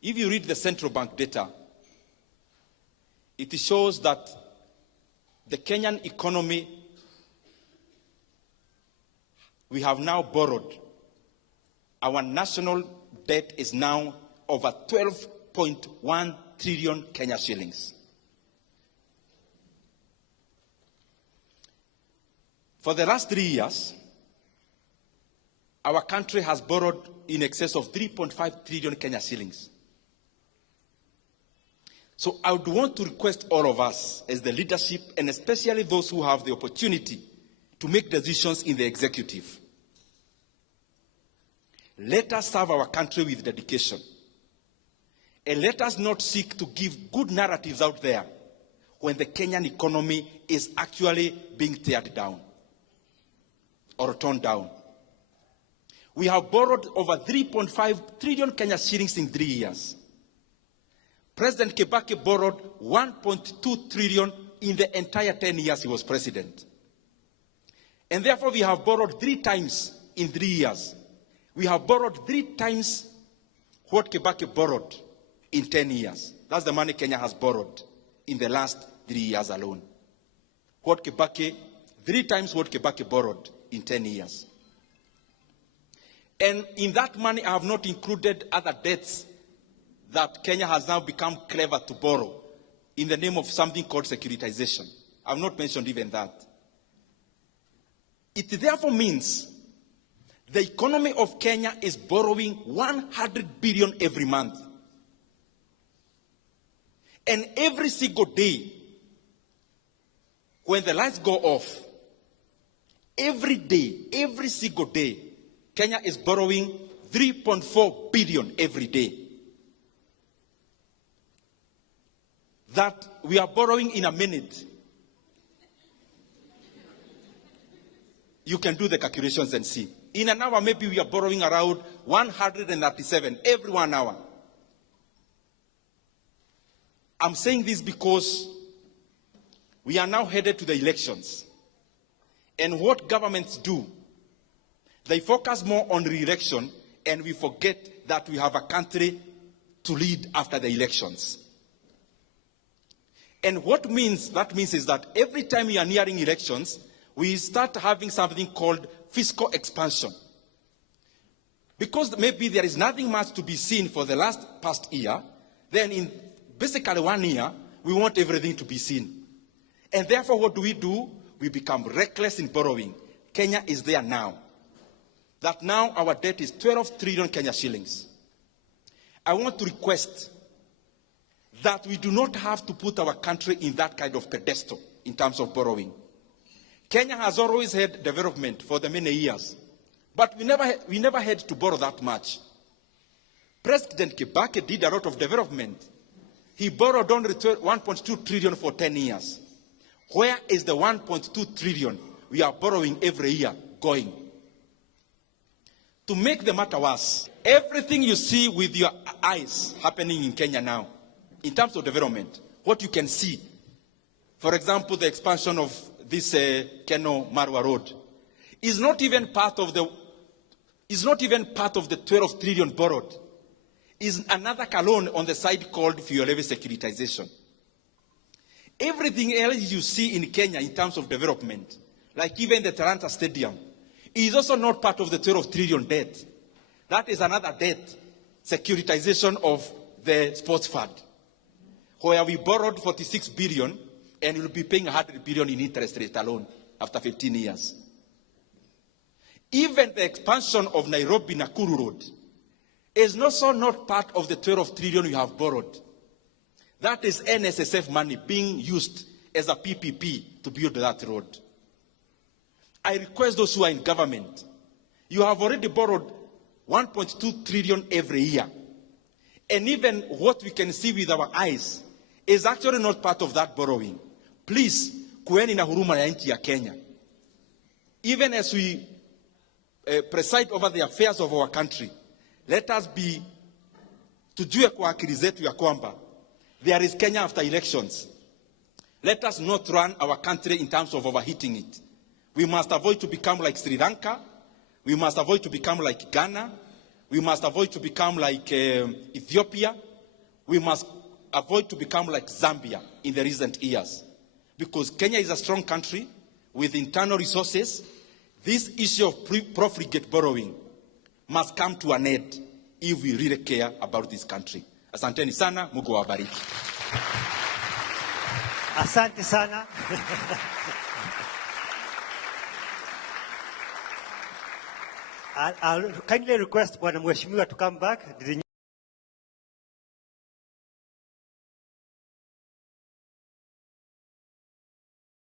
If you read the central bank data, it shows that the Kenyan economy, we have now borrowed. Our national debt is now over 12.1 trillion Kenya shillings. For the last 3 years, our country has borrowed in excess of 3.5 trillion Kenya shillings. So I would want to request all of us as the leadership, and especially those who have the opportunity to make decisions in the executive. Let us serve our country with dedication. And let us not seek to give good narratives out there when the Kenyan economy is actually being teared down or torn down. We have borrowed over 3.5 trillion Kenya shillings in 3 years. President Kibaki borrowed 1.2 trillion in the entire 10 years he was president. And therefore we have borrowed 3 times in 3 years. We have borrowed 3 times what Kibaki borrowed in 10 years. That's the money Kenya has borrowed in the last 3 years alone. 3 times what Kibaki borrowed in 10 years. And in that money, I have not included other debts that Kenya has now become clever to borrow in the name of something called securitization. I have not mentioned even that. It therefore means the economy of Kenya is borrowing 100 billion every month. And every single day, when the lights go off, every day, every single day, Kenya is borrowing 3.4 billion every day. That we are borrowing in a minute. You can do the calculations and see. In an hour, maybe we are borrowing around 137 every 1 hour. I'm saying this because we are now headed to the elections. And what governments do, they focus more on re-election, and we forget that we have a country to lead after the elections. And what that means is that every time we are nearing elections, we start having something called fiscal expansion. Because maybe there is nothing much to be seen for the past year, then in basically 1 year, we want everything to be seen. And therefore, what do? We become reckless in borrowing. Kenya is there now. That now our debt is 12 trillion Kenya shillings. I want to request that we do not have to put our country in that kind of pedestal in terms of borrowing. Kenya has always had development for the many years, but we never had to borrow that much. President Kibaki did a lot of development. He borrowed only 1.2 trillion for 10 years. Where is the 1.2 trillion we are borrowing every year going? To make the matter worse, everything you see with your eyes happening in Kenya now, in terms of development, what you can see, for example, the expansion of this Keno-Marwa Road, is not even part of the 12 trillion borrowed. Is another loan on the side called fuel levy securitization. Everything else you see in Kenya in terms of development, like even the Talanta Stadium, is also not part of the 12 trillion debt. That is another debt, securitization of the sports fund, where we borrowed 46 billion and we'll be paying 100 billion in interest rate alone after 15 years. Even the expansion of Nairobi-Nakuru Road is also not part of the 12 trillion we have borrowed. That is NSSF money being used as a PPP to build that road. I request those who are in government, you have already borrowed 1.2 trillion every year. And even what we can see with our eyes is actually not part of that borrowing. Please, kueni na huruma ya nchi ya Kenya. Even as we preside over the affairs of our country, let us be, tujue kwa akili zetu ya kwamba, there is Kenya after elections. Let us not run our country in terms of overheating it. We must avoid to become like Sri Lanka. We must avoid to become like Ghana. We must avoid to become like Ethiopia. we must avoid to become like Zambia in the recent years. Because Kenya is a strong country with internal resources. This issue of profligate borrowing must come to an end if we really care about this country. Asanteni sana, Mungu awabariki. Asante sana. I'll kindly request Bwana Mheshimiwa to come back.